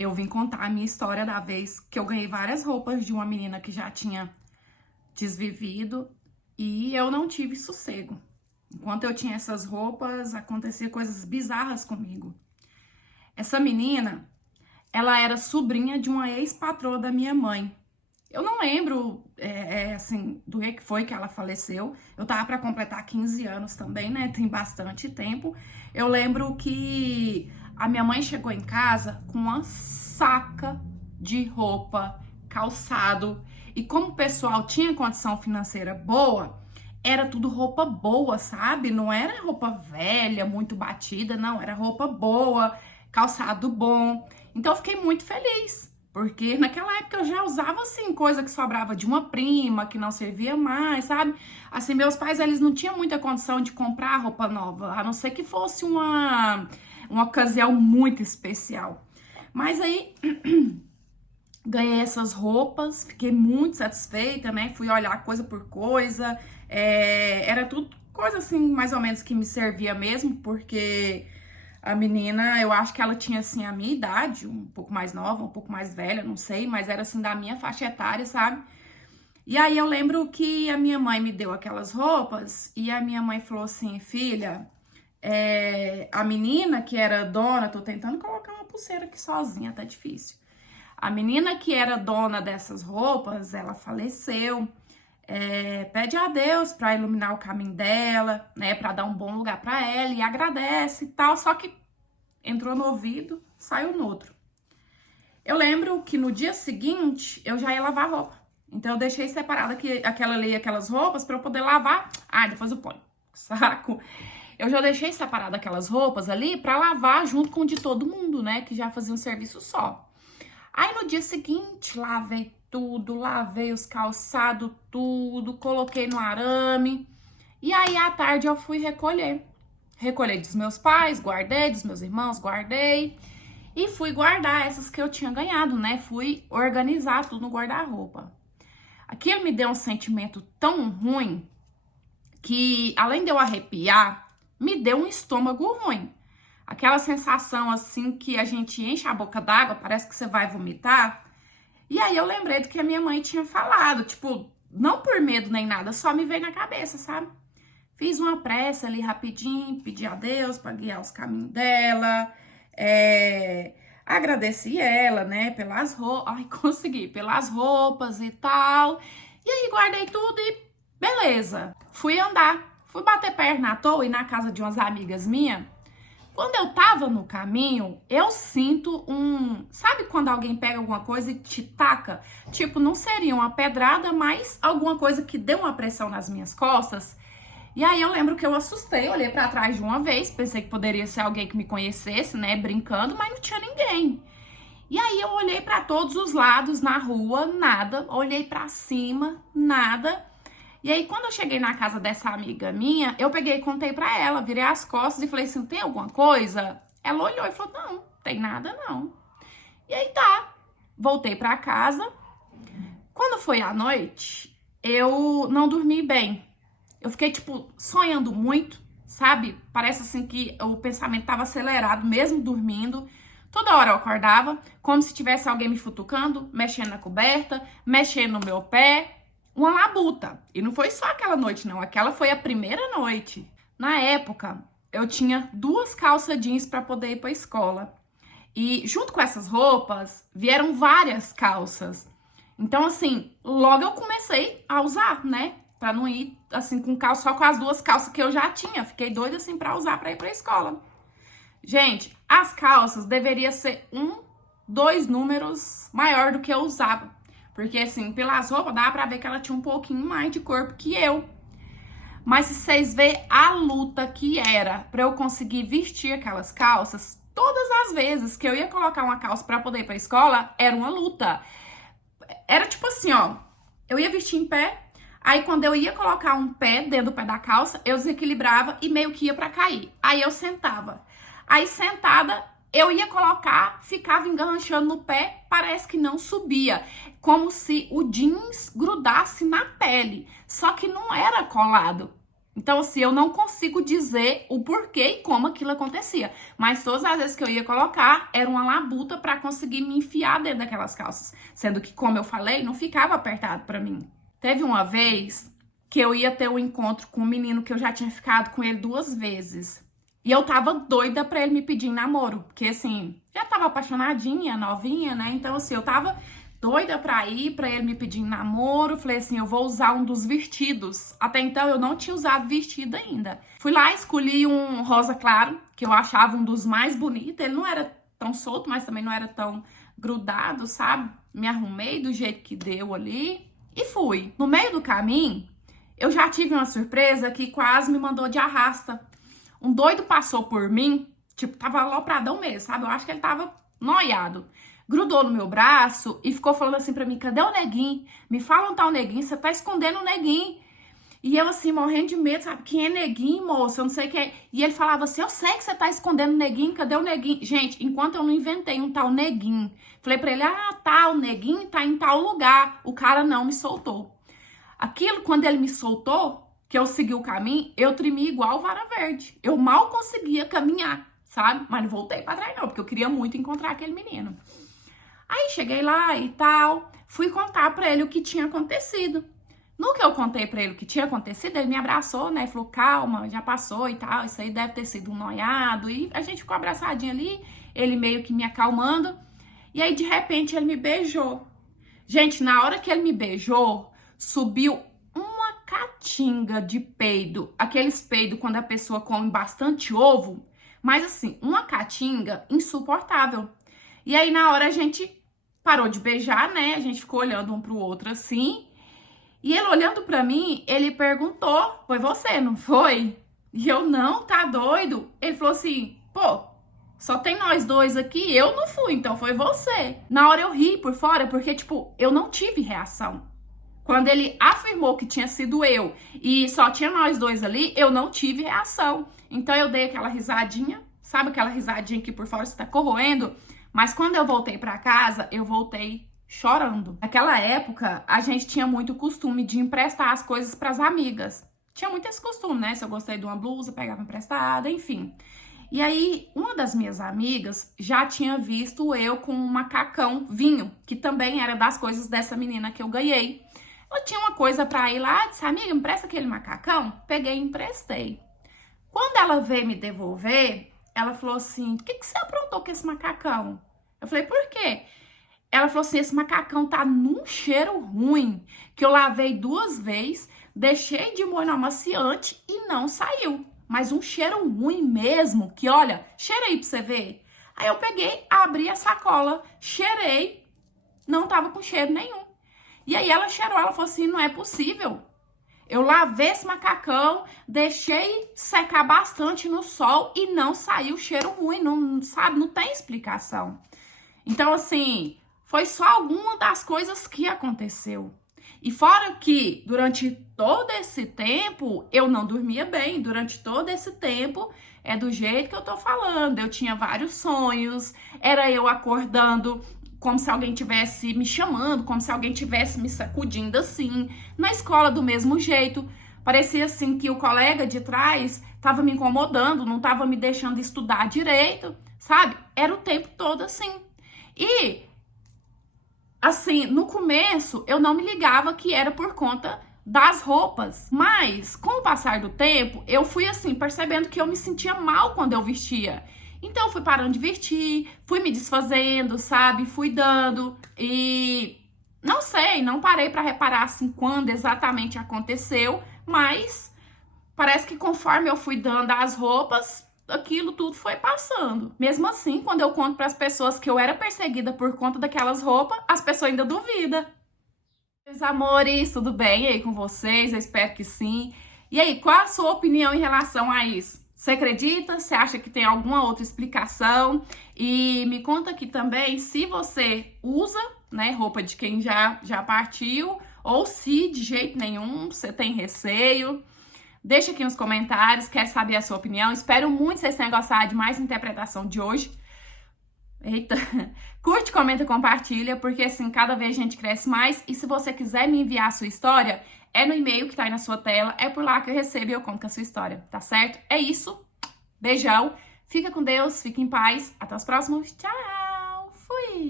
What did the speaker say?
eu vim contar a minha história da vez que eu ganhei várias roupas de uma menina que já tinha desvivido e eu não tive sossego. Enquanto eu tinha essas roupas, acontecia coisas bizarras comigo. Essa menina, ela era sobrinha de uma ex-patroa da minha mãe. Eu não lembro, assim, do que foi que ela faleceu. Eu tava para completar 15 anos também, né? Tem bastante tempo. Eu lembro que a minha mãe chegou em casa com uma saca de roupa, calçado. E como o pessoal tinha condição financeira boa, era tudo roupa boa, sabe? Não era roupa velha, muito batida, não. Era roupa boa, calçado bom. Então eu fiquei muito feliz. Porque naquela época eu já usava, assim, coisa que sobrava de uma prima, que não servia mais, sabe? Assim, meus pais, eles não tinham muita condição de comprar roupa nova, a não ser que fosse uma ocasião muito especial. Mas aí, ganhei essas roupas, fiquei muito satisfeita, né? Fui olhar coisa por coisa, era tudo coisa, assim, mais ou menos que me servia mesmo, porque... A menina, eu acho que ela tinha, assim, a minha idade, um pouco mais nova, um pouco mais velha, não sei, mas era, assim, da minha faixa etária, sabe? E aí eu lembro que a minha mãe me deu aquelas roupas e a minha mãe falou assim, filha, a menina que era dona, tô tentando colocar uma pulseira aqui sozinha, tá difícil. A menina que era dona dessas roupas, ela faleceu. Pede a Deus para iluminar o caminho dela, né, para dar um bom lugar para ela e agradece e tal, só que entrou no ouvido, saiu no outro. Eu lembro que no dia seguinte eu já ia lavar roupa, então eu deixei separada aquelas roupas para eu poder lavar. Depois eu ponho, saco? Eu já deixei separada aquelas roupas ali para lavar junto com o de todo mundo, né, que já fazia um serviço só. Aí no dia seguinte, lavei tudo, lavei os calçados, tudo, coloquei no arame. E aí à tarde eu fui recolher. Recolhi dos meus pais, guardei, dos meus irmãos, guardei. E fui guardar essas que eu tinha ganhado, né? Fui organizar tudo no guarda-roupa. Aquilo me deu um sentimento tão ruim que, além de eu arrepiar, me deu um estômago ruim. Aquela sensação assim que a gente enche a boca d'água, parece que você vai vomitar. E aí eu lembrei do que a minha mãe tinha falado, tipo, não por medo nem nada, só me veio na cabeça, sabe? Fiz uma prece ali rapidinho, pedi a Deus para guiar os caminhos dela, agradeci ela, né, pelas roupas, consegui, pelas roupas e tal. E aí guardei tudo e beleza, fui andar, fui bater perna à toa e na casa de umas amigas minhas. Quando eu tava no caminho, eu sinto Sabe quando alguém pega alguma coisa e te taca? Tipo, não seria uma pedrada, mas alguma coisa que deu uma pressão nas minhas costas. E aí eu lembro que eu assustei, olhei pra trás de uma vez, pensei que poderia ser alguém que me conhecesse, né, brincando, mas não tinha ninguém. E aí eu olhei pra todos os lados na rua, nada. Olhei pra cima, nada. E aí, quando eu cheguei na casa dessa amiga minha, eu peguei e contei pra ela, virei as costas e falei assim, tem alguma coisa? Ela olhou e falou, não, tem nada não. E aí tá, voltei pra casa. Quando foi à noite, eu não dormi bem. Eu fiquei, tipo, sonhando muito, sabe? Parece assim que o pensamento tava acelerado, mesmo dormindo. Toda hora eu acordava, como se tivesse alguém me futucando, mexendo na coberta, mexendo no meu pé. Uma labuta. E não foi só aquela noite, não. Aquela foi a primeira noite. Na época, eu tinha 2 calças jeans para poder ir para a escola. E junto com essas roupas, vieram várias calças. Então, assim, logo eu comecei a usar, né? Para não ir, assim, com calça, só com as 2 calças que eu já tinha. Fiquei doida, assim, para usar para ir para a escola. Gente, as calças deveriam ser 2 números maior do que eu usava. Porque, assim, pelas roupas, dava pra ver que ela tinha um pouquinho mais de corpo que eu. Mas se vocês verem a luta que era pra eu conseguir vestir aquelas calças, todas as vezes que eu ia colocar uma calça pra poder ir pra escola, era uma luta. Era tipo assim, ó, eu ia vestir em pé, aí quando eu ia colocar um pé dentro do pé da calça, eu desequilibrava e meio que ia pra cair. Aí eu sentava. Aí sentada, eu ia colocar, ficava enganchando no pé, parece que não subia. Como se o jeans grudasse na pele. Só que não era colado. Então, assim, eu não consigo dizer o porquê e como aquilo acontecia. Mas todas as vezes que eu ia colocar, era uma labuta pra conseguir me enfiar dentro daquelas calças. Sendo que, como eu falei, não ficava apertado pra mim. Teve uma vez que eu ia ter um encontro com um menino que eu já tinha ficado com ele 2 vezes. E eu tava doida pra ele me pedir em namoro. Porque, assim, já tava apaixonadinha, novinha, né? Então, assim, eu tava doida pra ir, pra ele me pedir em namoro. Falei assim, eu vou usar um dos vestidos. Até então, eu não tinha usado vestido ainda. Fui lá, escolhi um rosa claro, que eu achava um dos mais bonitos. Ele não era tão solto, mas também não era tão grudado, sabe? Me arrumei do jeito que deu ali e fui. No meio do caminho, eu já tive uma surpresa que quase me mandou de arrasta. Um doido passou por mim, tipo, tava alopradão mesmo, sabe? Eu acho que ele tava noiado. Grudou no meu braço e ficou falando assim pra mim, cadê o neguinho? Me fala onde tá o neguinho, você tá escondendo o neguinho. E eu assim, morrendo de medo, sabe? Quem é neguinho, moça? Eu não sei quem é. E ele falava assim, eu sei que você tá escondendo o neguinho, cadê o neguinho? Gente, enquanto eu não inventei um tal neguinho, falei pra ele, tá, o neguinho tá em tal lugar. O cara não me soltou. Aquilo, quando ele me soltou, que eu segui o caminho, eu tremi igual vara verde. Eu mal conseguia caminhar, sabe? Mas não voltei pra trás não, porque eu queria muito encontrar aquele menino. Aí cheguei lá e tal, fui contar pra ele o que tinha acontecido. No que eu contei pra ele o que tinha acontecido, ele me abraçou, né? Falou, calma, já passou e tal, isso aí deve ter sido um noiado. E a gente ficou abraçadinho ali, ele meio que me acalmando. E aí, de repente, ele me beijou. Gente, na hora que ele me beijou, subiu uma catinga de peido. Aqueles peidos quando a pessoa come bastante ovo. Mas assim, uma catinga insuportável. E aí, na hora, a gente parou de beijar, né? A gente ficou olhando um pro outro assim. E ele olhando pra mim, ele perguntou, foi você, não foi? E eu, não, tá doido? Ele falou assim, pô, só tem nós dois aqui, eu não fui, então foi você. Na hora eu ri por fora, porque, tipo, eu não tive reação. Quando ele afirmou que tinha sido eu e só tinha nós dois ali, eu não tive reação. Então eu dei aquela risadinha, sabe aquela risadinha que por fora você tá corroendo? Mas quando eu voltei pra casa, eu voltei chorando. Naquela época, a gente tinha muito costume de emprestar as coisas pras amigas. Tinha muito esse costume, né? Se eu gostei de uma blusa, pegava emprestada, enfim. E aí, uma das minhas amigas já tinha visto eu com um macacão vinho, que também era das coisas dessa menina que eu ganhei. Ela tinha uma coisa pra ir lá, disse, amiga, me empresta aquele macacão? Peguei e emprestei. Quando ela veio me devolver, ela falou assim, o que você aprontou com esse macacão? Eu falei, por quê? Ela falou assim, esse macacão tá num cheiro ruim, que eu lavei 2 vezes, deixei de molho amaciante e não saiu. Mas um cheiro ruim mesmo, que olha, cheira aí pra você ver. Aí eu peguei, abri a sacola, cheirei, não tava com cheiro nenhum. E aí ela cheirou, ela falou assim, não é possível. Eu lavei esse macacão, deixei secar bastante no sol e não saiu cheiro ruim, não, sabe, não tem explicação. Então, assim, foi só alguma das coisas que aconteceu. E fora que, durante todo esse tempo, eu não dormia bem. Durante todo esse tempo, é do jeito que eu tô falando. Eu tinha vários sonhos, era eu acordando como se alguém tivesse me chamando, como se alguém tivesse me sacudindo assim. Na escola, do mesmo jeito. Parecia assim que o colega de trás tava me incomodando, não tava me deixando estudar direito, sabe? Era o tempo todo assim. E assim, no começo, eu não me ligava que era por conta das roupas. Mas, com o passar do tempo, eu fui, assim, percebendo que eu me sentia mal quando eu vestia. Então, eu fui parando de vestir, fui me desfazendo, sabe? Fui dando e... Não sei, não parei pra reparar, assim, quando exatamente aconteceu. Mas, parece que conforme eu fui dando as roupas, aquilo tudo foi passando. Mesmo assim, quando eu conto para as pessoas que eu era perseguida por conta daquelas roupas, as pessoas ainda duvidam. Meus amores, tudo bem aí com vocês? Eu espero que sim. E aí, qual a sua opinião em relação a isso? Você acredita? Você acha que tem alguma outra explicação? E me conta aqui também se você usa, né, roupa de quem já partiu, ou se de jeito nenhum você tem receio. Deixa aqui nos comentários, quero saber a sua opinião. Espero muito que vocês tenham gostado de mais interpretação de hoje. Eita! Curte, comenta, compartilha, porque assim, cada vez a gente cresce mais. E se você quiser me enviar a sua história, é no e-mail que tá aí na sua tela, é por lá que eu recebo e eu conto com a sua história, tá certo? É isso, beijão, fica com Deus, fica em paz, até os próximos, tchau, fui!